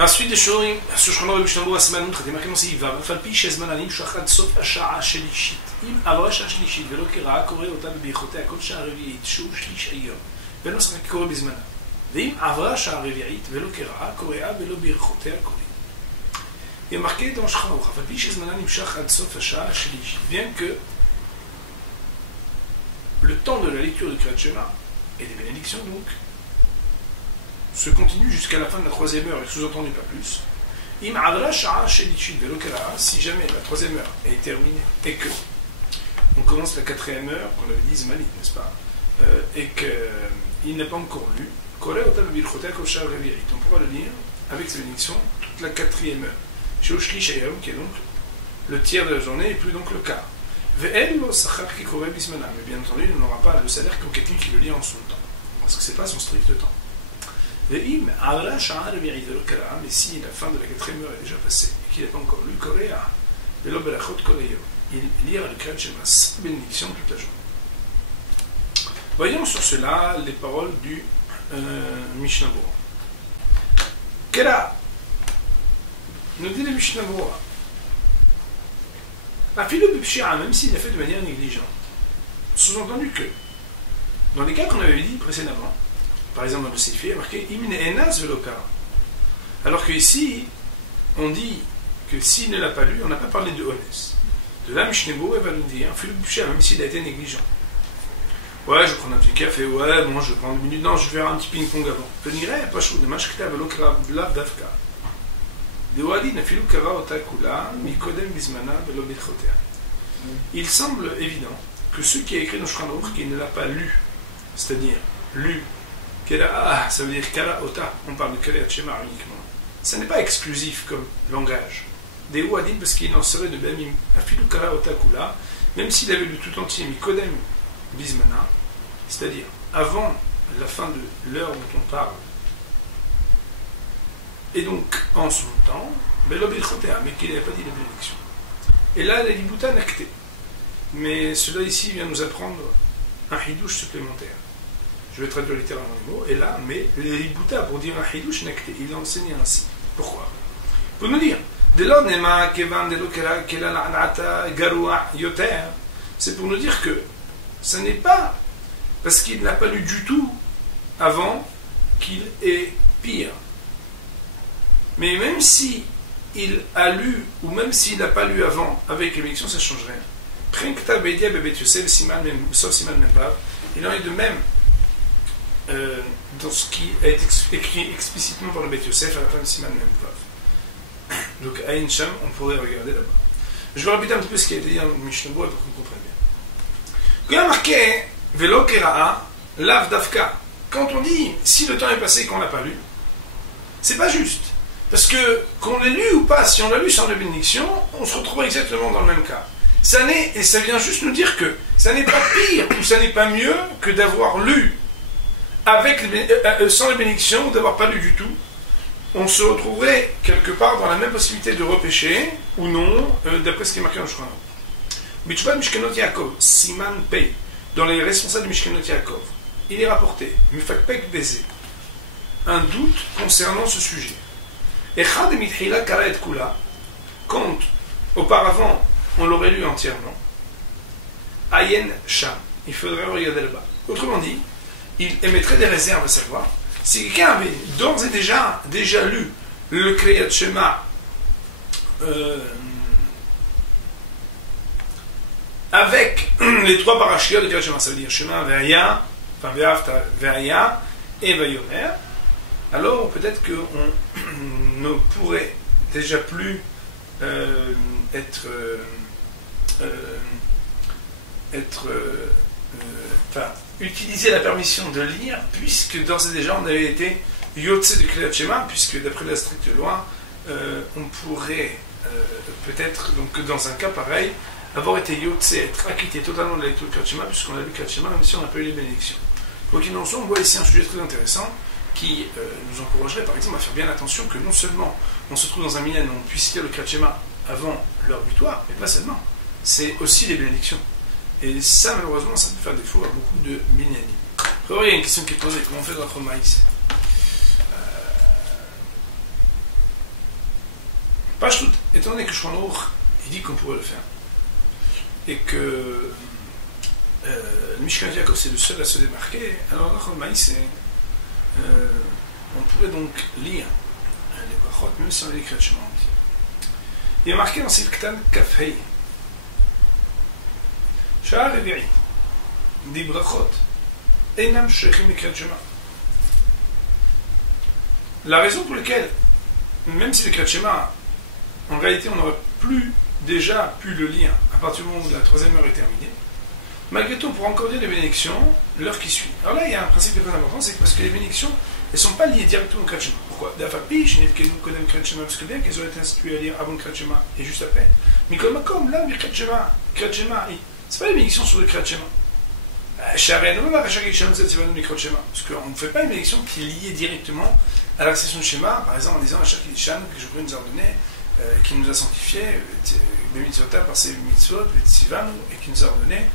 Ensuite, des choses, Shulchan Aruch Mishnah Berurah Siman Nun Chet, marqué dans ces Yivav, אף על פי שהזמן הנמשך עד סוף השעה השלישית. אם עברה השעה השלישית ולא קראה, קורא אותה בברכותיה כל שעה רביעית, שהוא שליש היום. בנוסח קורא בזמנה. ואם עברה השעה הרביעית ולא קראה, קוראה ולא ברכותיה קוראים. Il est marqué dans Shulchan Aruch, אף על פי שהזמן הנמשך עד סוף השעה השלישית. Bien que le temps de la lecture du Kriyat Shema et des bénédictions donc se continue jusqu'à la fin de la troisième heure, et sous-entendu pas plus. Si jamais la troisième heure est terminée et que on commence la quatrième heure, qu'on avait dit Zmanit, n'est-ce pas, et qu'il n'est pas encore lu, on pourra le lire avec sa bénédiction toute la quatrième heure. Chez Oshlish Hayom, qui est donc le tiers de la journée et plus donc le quart. Mais bien entendu, il n'aura pas le salaire comme quelqu'un qui le lit en son temps, parce que ce n'est pas son strict temps. Mais si la fin de la quatrième heure est déjà passée et qu'il n'est pas encore lu, il lira le Kriyat Shema sans bénédiction toute la journée. Voyons sur cela les paroles du Mishnah Berurah. Kera, nous dit le Mishnah Berurah, même s'il l'a fait de manière négligente, sous-entendu que, dans les cas qu'on avait dit précédemment, par exemple dans le Sefer, il est marqué Imne Enas Velokara. Alors qu'ici, on dit que s'il ne l'a pas lu, on n'a pas parlé de Ones. De là, Mishnah Berurah va nous dire, même s'il a été négligent. Ouais, je prends un petit café, ouais, bon, je prends 2 minutes, non, je vais faire un petit ping-pong avant. Venirez, pas chaud, de Mashkita Velokara, Blav Davka. Il semble évident que ce qui est écrit dans Shulchan Aruch, qui ne l'a pas lu, c'est-à-dire lu, ça veut dire Kara Ota, on parle de Kriyat Shema uniquement. Ça n'est pas exclusif comme langage. Des Ouadin, parce qu'il en serait de même, Afilu Kara Ota Kula, même s'il avait lu tout entier, Mikodem Bismana, c'est-à-dire avant la fin de l'heure dont on parle, et donc en son temps, mais qu'il n'avait pas dit la bénédiction. Et là, les Libouta Nakté. Mais cela ici vient nous apprendre un hidouche supplémentaire. Je vais traduire littéralement les mots. Et là, mais les Libouta, pour dire un hidouche Nakté, il a enseigné ainsi. Pourquoi? Pour nous dire, c'est pour nous dire que ce n'est pas parce qu'il n'a pas lu du tout avant qu'il est pire. Mais même si il a lu, ou même s'il n'a pas lu avant, avec les bénédictions, ça ne change rien. Il en est de même dans ce qui est écrit explicitement par le Beit Yosef à la fin de Siman Memvav. Donc à Incham, on pourrait regarder là-bas. Je vais répéter un petit peu ce qui a été dit dans le Mishnah Berurah pour qu'on comprenne bien. Quand il y a marqué Velo Kera'a, Lav Davka, quand on dit si le temps est passé et qu'on ne l'a pas lu, c'est pas juste. Parce que, qu'on l'ait lu ou pas, si on l'a lu sans la bénédiction, on se retrouve exactement dans le même cas. Et ça vient juste nous dire que ça n'est pas pire ou ça n'est pas mieux que d'avoir lu avec sans la bénédiction ou d'avoir pas lu du tout. On se retrouverait quelque part dans la même possibilité de repêcher ou non, d'après ce qui est marqué dans le Shulchan Aruch. Mitzvah Mishkenot Yaakov, Siman Pei, dans les responsables de Mishkenot Yaakov, il est rapporté, Mifakpek Beze, un doute concernant ce sujet. Echad mitchila kara et kula, quand auparavant on l'aurait lu entièrement, ayen sham, il faudrait regarder là-bas. Autrement dit, il émettrait des réserves à savoir si quelqu'un avait d'ores et déjà lu le Kriyat Shema avec les 3 parashiot de Kriyat Shema, ça veut dire Shema Ve'aya, enfin Ve'afta Ve'aya et Vayomer, alors peut-être qu'on ne pourrait déjà plus utiliser la permission de lire, puisque d'ores et déjà on avait été Yotse de Kriyat Shema, puisque d'après la stricte loi, on pourrait peut-être, donc dans un cas pareil, avoir été Yotse, être acquitté totalement de la lecture de Kriyat Shema, puisqu'on a lu Kriyat Shema, même si on n'a pas eu les bénédictions. Quoi qu'il en soit, on voit ici un sujet très intéressant qui nous encouragerait par exemple à faire bien attention que non seulement on se trouve dans un millénaire où on puisse lire le Kriyat Shema avant leur butoir, mais pas seulement, c'est aussi les bénédictions. Et ça, malheureusement, ça peut faire défaut à beaucoup de millénaires. Après, il y a une question qui est posée, comment on fait dans notre maïs? Pashtout, étant donné que Shulchan Aruch, il dit qu'on pourrait le faire, et que le Mishkan Yaakov c'est le seul à se démarquer, alors là, on pourrait donc lire les brachot, même si on les écrit de Shema entier. Il est marqué dans Sifktan Kafhei, Sha'ar Revi'i, des brachot, Enam Shechim Ekrat Shema. La raison pour laquelle, même si l'Ekrat Shema, en réalité on n'aurait plus déjà pu le lire à partir du moment où la troisième heure est terminée, malgré tout on pourra encore dire les bénédictions l'heure qui suit. Alors là il y a un principe très important, c'est que parce que les bénédictions elles ne sont pas liées directement au Kriyat Shema. Pourquoi? D'afapi, je n'ai que nous connaissons le Kriyat Shema, parce que bien qu'elles auraient été instituées à lire avant le Kriyat Shema et juste après. Mais comme là, le Kriyat Shema, c'est pas les bénédictions sur le Kriyat Shema. Parce qu'on ne fait pas une bénédiction qui est liée directement à la récitation de Shema, par exemple en disant à chaque Ishan que je pourrais nous ordonner, qui nous a sanctifié, par ses mitzvot, et qui nous a ordonné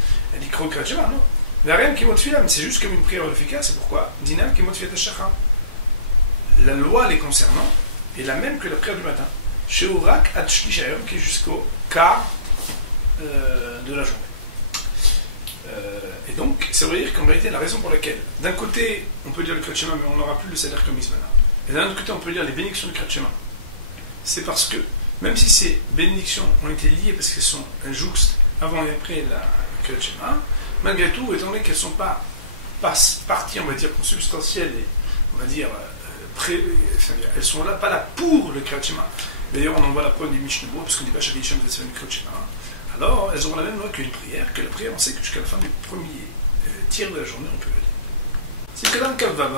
l'ikro Kriyat Shema, non? La reine qui motifie c'est juste comme une prière efficace, c'est pourquoi Dinam qui motifie Tashachar. La loi les concernant est la même que la prière du matin. Chez Urak at Shlishayom, qui est jusqu'au quart de la journée. Et donc, ça veut dire qu'en réalité, la raison pour laquelle, d'un côté, on peut dire le Kriyat Shema, mais on n'aura plus le Seder comme Ismana. Et d'un autre côté, on peut dire les bénédictions du Kriyat Shema. C'est parce que, même si ces bénédictions ont été liées parce qu'elles sont jouxtes avant et après la Kriyat Shema, malgré tout, étant donné qu'elles ne sont pas parties, on va dire, consubstantielles et, on va dire, elles sont là, pas là pour le Kriyat Shema. D'ailleurs, on en voit la preuve du Mishnah Berurah, parce qu'on dit pas chaque Isham de la Kriyat Shema. Alors, elles auront la même loi qu'une prière, que la prière, on sait que jusqu'à la fin du premier tiers de la journée, on peut aller. Si Kadam Kavva,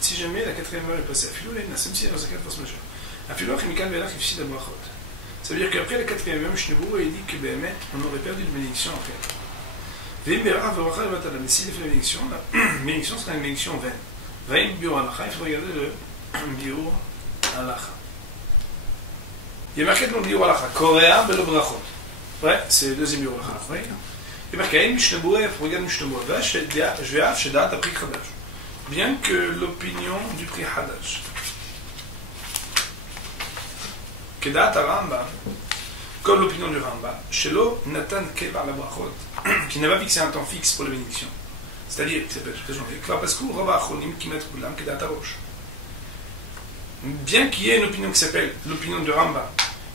si jamais la quatrième heure est passée, à Philo, il y a une dans sa quatre force majeure. À Philo, Chimikan Velach, il de Brachot. Ça veut dire qu'après la quatrième heure, Mishnah Berurah, il dit que on aurait perdu de bénédiction après. Mais s'il fait la bénédiction, la bénédiction sera une bénédiction vaine. Vain Biur Alacha, il faut regarder le Biur Alacha. Il y a marqué dans le Biur Alacha, Korea Belo Brachot. Ouais, c'est le deuxième Biur Alacha. Il y a marqué Mishnah Berurah, il faut regarder Mishnah Berurah, je vais à Shedat à Pri Chadash. Bien que l'opinion du Pri Hadash, Kedat Rambam, comme l'opinion du Rambam, Shelo Natan Kebar la Brachot, qui n'a pas fixé un temps fixe pour la bénédiction. C'est-à-dire, qui s'appelle toute la journée, parce que Rava Achonim qui met Koulam Kedat Arosh. Bien qu'il y ait une opinion qui s'appelle l'opinion du Rambam,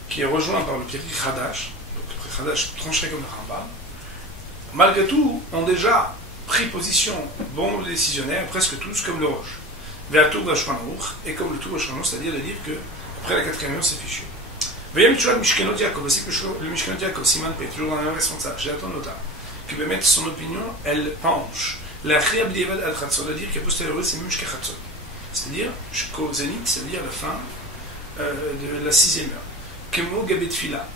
qui est rejointe par le Pri Hadash, donc le Pri Hadash trancherait comme le Rambam, malgré tout, ont déjà pris position, bon nombre de décisionnaires, presque tous, comme le Roche. Vers Tour Shulchan Aruch, et comme le Tour Shulchan Aruch, c'est-à-dire de dire que après la quatrième heure, c'est fichu. Voyez le Mishkenot Yaakov, aussi que le Mishkenot Yaakov, Siman Pei, toujours dans la même responsable, j'ai attendu nota, qui peut mettre son opinion, elle penche. La Chiyab Diavad Ad Chatzot, c'est-à-dire qu'à posteriori, c'est même jusqu'à Chatzot. C'est-à-dire, jusqu'au Zénith, ça veut dire la fin de la sixième heure. Kemo Gabet Fila.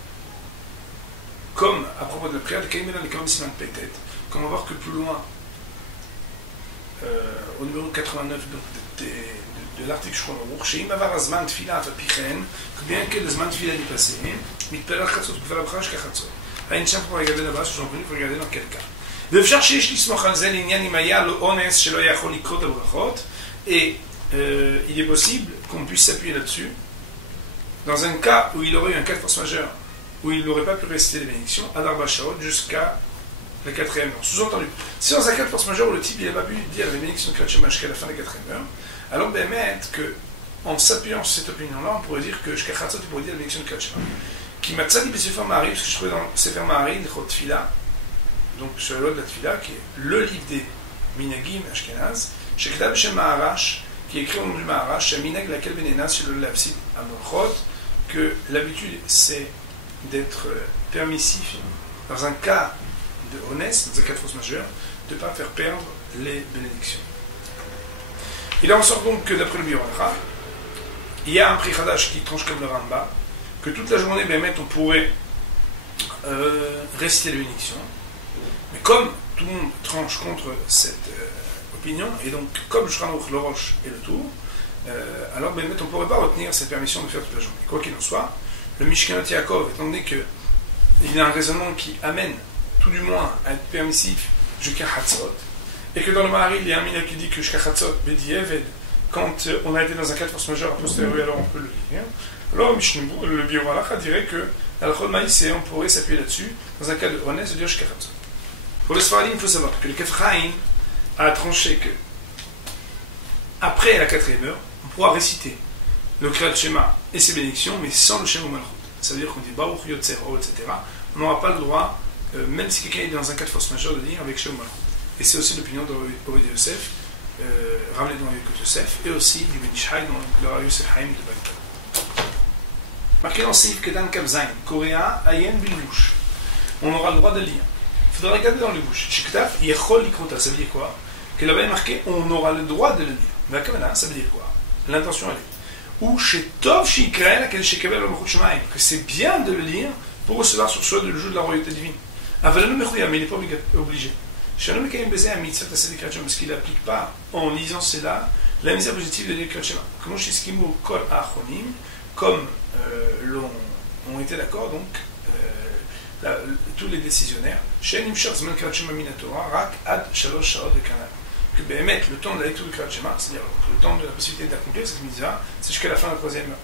Comme à propos de la prière de Kaimena le Kam Siman Pei Tet, comme on va voir que plus loin, au numéro 89 de l'article Shulchan Aruch, chez Imavar Azman Tfila Afapichen, que bien que le Zman Tfila est passé, Mitpeler Chatzot, pour faire la prière jusqu'à Chatzot. Là, une chambre pour regarder là-bas, je suis venu pour regarder dans quel cas. Et il est possible qu'on puisse s'appuyer là-dessus, dans un cas où il aurait eu un cas de force majeure, où il n'aurait pas pu réciter les bénédictions, à l'Arba Shaot jusqu'à la quatrième heure. Sous-entendu, si dans un cas de force majeure où le type il n'a pas pu dire les bénédictions de Kriyat Shema jusqu'à la fin de la quatrième heure, alors que en s'appuyant sur cette opinion-là, on pourrait dire que jusqu'à Chatzot, il pourrait dire les bénédictions de Kriyat Shema. Qui m'a tzadi Sefer Mahari, parce que je trouvais dans Sefer Mahari, le Chot Tfila, donc sur la loi de la Tfila, qui est le livre des Minagim Ashkenaz, chez Kdab Shem Maharash, qui est écrit au nom du Maharash, chez Minag laquelle Benena, sur le Lapsid Amochot, que l'habitude c'est d'être permissif dans un cas de honnête, dans un cas de force majeure, de ne pas faire perdre les bénédictions. Il en sort donc que d'après le Biur Alacha, il y a un Pri Hadash qui tranche comme le Rambam, que toute la journée, on pourrait réciter les bénédictions. Mais comme tout le monde tranche contre cette opinion, et donc comme le Shulchan Aruch, le Roche et le Tour, alors on ne pourrait pas retenir cette permission de faire toute la journée. Quoi qu'il en soit, le Mishkenot Yaakov, étant donné qu'il y a un raisonnement qui amène tout du moins à être permissif jusqu'à Chatzot, et que dans le Mahari, il y a un mina qui dit que jusqu'à Chatzot, Bedi Eved, quand on a été dans un cas de force majeure a posteriori, alors on peut le lire. Alors le Biur Halacha dirait que l'Alchol Maïs, on pourrait s'appuyer là-dessus dans un cas de Ones de Yosh Karatz. Pour le Sfaradim, il faut savoir que le Kefraïn a tranché que après la quatrième heure, on pourra réciter le Kriyat Shema et ses bénédictions, mais sans le Shem ou Malchut. Ça veut dire qu'on dit Baruch Yotzer Or, etc. On n'aura pas le droit, même si quelqu'un est dans un cas de force majeure, de dire avec Shem ou Malchut. Et c'est aussi l'opinion de Oved Yosef, ramené dans Yekut Yosef, et aussi du Ben Ishai dans le Rav Yosef Haim de Bagdad. Marqué dans Seif Kedan Kabzain, coréen, Ayen Bilbouch. On aura le droit de lire. Il faudra regarder dans le bouche. Shikhtaf, Yechol Likrota, ça veut dire quoi? Que là-bas est marqué, on aura le droit de le lire. Mais ça veut dire quoi? L'intention elle est. Ou chez Tov Shikrel, que c'est bien de le lire pour recevoir sur soi le jeu de la royauté divine. Mais il n'est pas obligé. Parce qu'il n'applique pas, en lisant cela, la misère positive de l'Ikrat Shema. Comme l'ont été d'accord, donc, tous les décisionnaires, que Béhémet, le temps de la lecture du Kriyat Shema, c'est-à-dire le temps de la possibilité d'accomplir cette mitzvah, c'est jusqu'à la fin de la troisième heure.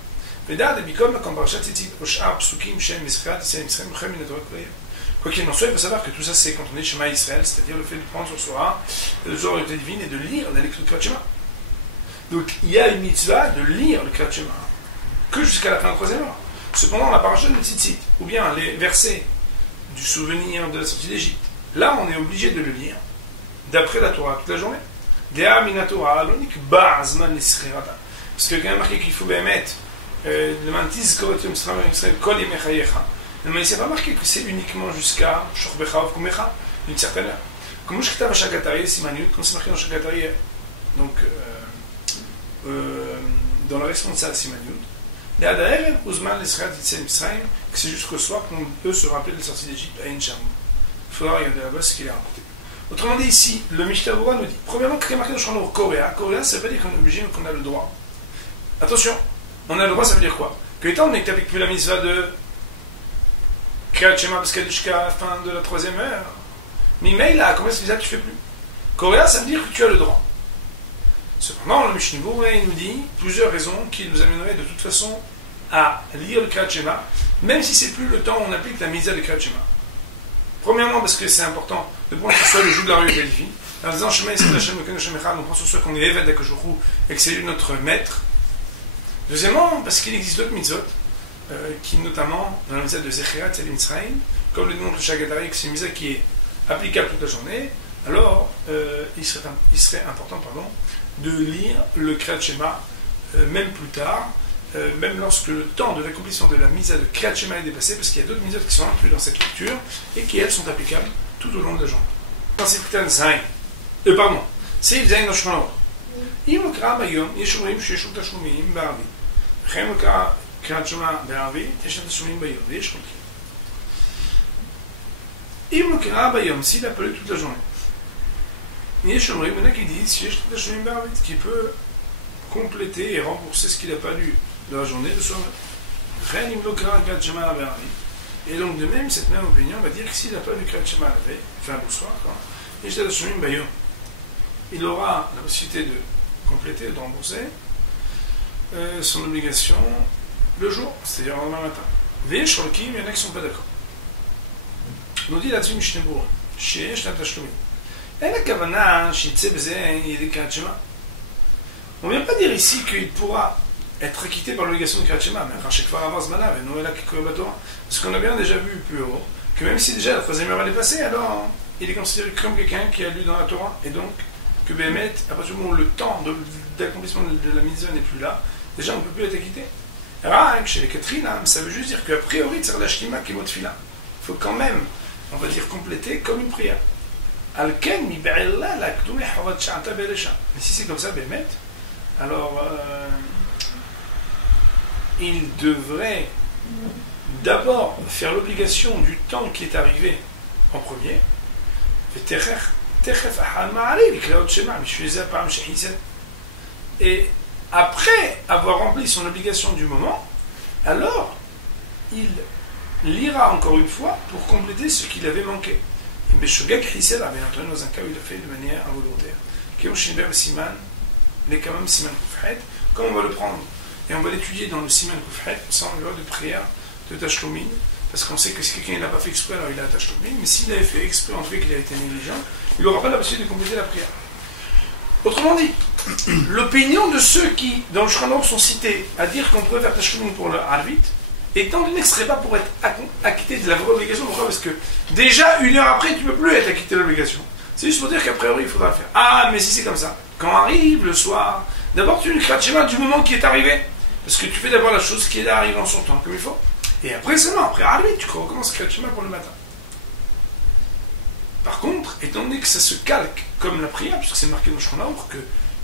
Quoi qu'il en soit, il faut savoir que tout ça, c'est quand on est Shema Israël, c'est-à-dire le fait de prendre sur soi le jour de la divine et de lire la lecture du Kriyat Shema. Donc il y a une mitzvah de lire le Kriyat Shema, que jusqu'à la fin de la troisième heure. Cependant, la paracha de Tzitzit, ou bien les versets du souvenir de la sortie d'Égypte, là on est obligé de le lire d'après la Torah toute la journée. Parce que quand même marqué qu'il faut mettre le mantis korotum kol yemechayecha. Mais il n'est pas marqué que c'est uniquement jusqu'à shorbecha ou kumecha, d'une certaine heure. Comme je kitav shagatari simaniut, comme c'est marqué dans shagatari, donc dans la version de ça simaniut, que c'est jusqu'au soir qu'on peut se rappeler de la sortie d'Égypte à Incham. Il faudra regarder là-bas ce qu'il est rapporté. Autrement dit, ici, le Mishnah Berurah nous dit, premièrement, qu'il y a marqué dans le Shulchan Coréen, ça ne veut pas dire qu'on est obligé, mais qu'on a le droit. Attention, on a le droit, ça veut dire quoi? Que étant donné que tu n'appliques plus la mitzvah de Kriyat Shema parce qu'elle est jusqu'à la fin de la troisième heure, mais là, combien de mitzvah tu fais plus? Coréen, ça veut dire que tu as le droit. Cependant, le Mishnah Berurah nous dit plusieurs raisons qui nous amèneraient de toute façon à lire le Kriyat Shema, même si c'est plus le temps où on applique la mitzvah de Kriyat Shema. Premièrement, parce que c'est important de prendre sur soi le joug de la royauté divine. En disant Shema Yisrael Hashem Elokeinu Hashem Echad, on prend sur soi qu'on est Eved HaKadosh Baruch Hu et que c'est lui notre maître. Deuxièmement, parce qu'il existe d'autres mitzvot, qui notamment, dans la mitzvah de Zechirat Yetziat Mitzrayim, comme le démontre le Shagatari, que c'est une mitzvah qui est applicable toute la journée, alors il serait important de lire le Kriyat Shema, même plus tard, même lorsque le temps de l'accomplissement de la mitzvah de Kriyat Shema est dépassé, parce qu'il y a d'autres mitzvot qui sont inclus dans cette lecture et qui, elles, sont applicables tout au long de la journée. Seif Zayin dans le Shulchan Aruch. אם נקרא ביום, יש אומרים שיש לו תשלומים בערבית. וכן נקרא קריאת שמע בערבית, יש לו תשלומים ביום, ויש חולקים. אם נקרא ביום, s'il a appelé toute la journée, יש אומרים, il y en a qui disent שיש לו תשלומים בערבית, qui peut compléter et rembourser ce qu'il n'a pas lu de la journée de soir. וכן אם לא קרא קריאת שמע בערבית. Et donc de même, cette même opinion va dire que s'il n'a pas lu קריאת שמע la veille, enfin le soir, יש לו תשלומים ביום. Il aura la possibilité de compléter, de rembourser son obligation le jour, c'est-à-dire le lendemain matin. Veillez sur le kim, il y en a qui ne sont pas d'accord. Nous dit là-dessus Mishnah Berurah, שיש להם תשלומים. אין הכוונה שיצא בזה ידי קריאת שמע. On ne vient pas dire ici qu'il pourra être acquitté par l'obligation de קריאת שמע, mais à chaque fois avant Zmana, parce qu'on a bien déjà vu plus haut, que même si déjà la troisième heure elle est passée, alors il est considéré comme quelqu'un qui a lu dans la Torah, et donc que Béhémet, à partir du moment où le temps d'accomplissement de la mitzvah n'est plus là, déjà on ne peut plus être acquitté. Chez les Catherine, ça veut juste dire qu'a priori, il faut quand même, on va dire, compléter comme une prière. Mais si c'est comme ça, Béhémet, alors il devrait d'abord faire l'obligation du temps qui est arrivé en premier, et après avoir rempli son obligation du moment, alors il lira encore une fois pour compléter ce qu'il avait manqué. Bien entendu, dans un cas où il a fait de manière involontaire. les Kamam Siman Kufhet, comme on va le prendre, et on va l'étudier dans le Siman Kufhet, sans le loi de prière de Tashlumin, parce qu'on sait que si quelqu'un n'a pas fait exprès, alors il a Tashlumin, mais s'il avait fait exprès, en fait qu'il a été négligent, il n'aura pas la possibilité de compléter la prière. Autrement dit, l'opinion de ceux qui, dans le Shulchan Aruch, sont cités à dire qu'on pourrait faire Tashlumin pour le Arvit, étant donné que ce ne serait pas pour être acquitté de la vraie obligation. Pourquoi? Parce que déjà, une heure après, tu ne peux plus être acquitté de l'obligation. C'est juste pour dire qu'a priori, il faudra le faire. Ah, mais si c'est comme ça, quand arrive le soir, d'abord tu ne craches pas du moment qui est arrivé. Parce que tu fais d'abord la chose qui est arrivée en son temps, comme il faut. Et après seulement, après Arvit, tu recommences Kratchema pour le matin. Par contre, étant donné que ça se calque comme la prière, puisque c'est marqué dans le Shulchan Aruch que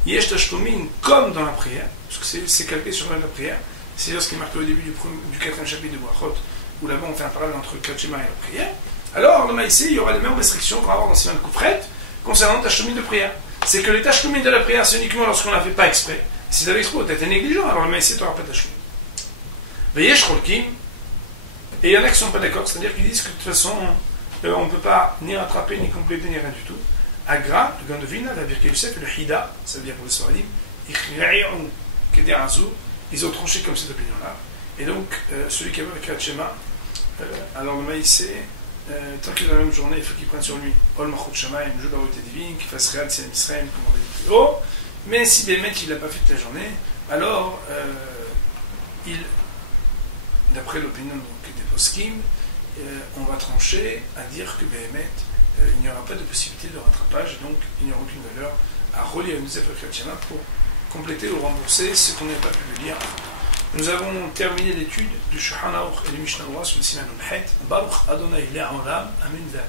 Yesh Tashlumin comme dans la prière, parce que c'est calqué sur la prière, c'est ce qui est marqué au début du 4e chapitre de Brachot, où là-bas on fait un parallèle entre le Kratchema et la prière. Alors, dans Maïsé, il y aura les mêmes restrictions qu'on va avoir dans Siman Kufret concernant le Tashlumin de prière. C'est que les Tashlumin de la prière, c'est uniquement lorsqu'on ne la fait pas exprès. Si tu avais exprès, tu as été négligent, alors le Maïsé, tu n'auras pas de Tashlumin. Veyesh Cholkim, et il y en a qui ne sont pas d'accord, c'est-à-dire qu'ils disent que de toute façon, on ne peut pas ni rattraper, ni compléter, ni rien du tout. Agra, le Gandovina, la Birke Yosef, le Hida, ça veut dire pour le Sfaradim, ils ont tranché comme cette opinion-là. Et donc, celui qui a le Kratchema, alors le Maïsé, tant qu'il est dans la même journée, il faut qu'il prenne sur lui Ol Machot Shamayim, le jeu de la route divine, qu'il fasse Réal Tzion Israël, comme on l'a dit plus haut. Mais si Bémet il ne l'a pas fait toute la journée, alors d'après l'opinion des poskim, on va trancher à dire que Bémet, il n'y aura pas de possibilité de rattrapage, donc il n'y aura aucune valeur à relire une Sefer Kratchema pour compléter ou rembourser ce qu'on n'a pas pu le lire. Nous avons terminé l'étude du Shulchan Aruch et du Mishnah Torah sur le Siman Kufhet. Baruch Adonai Le'olam. Amen.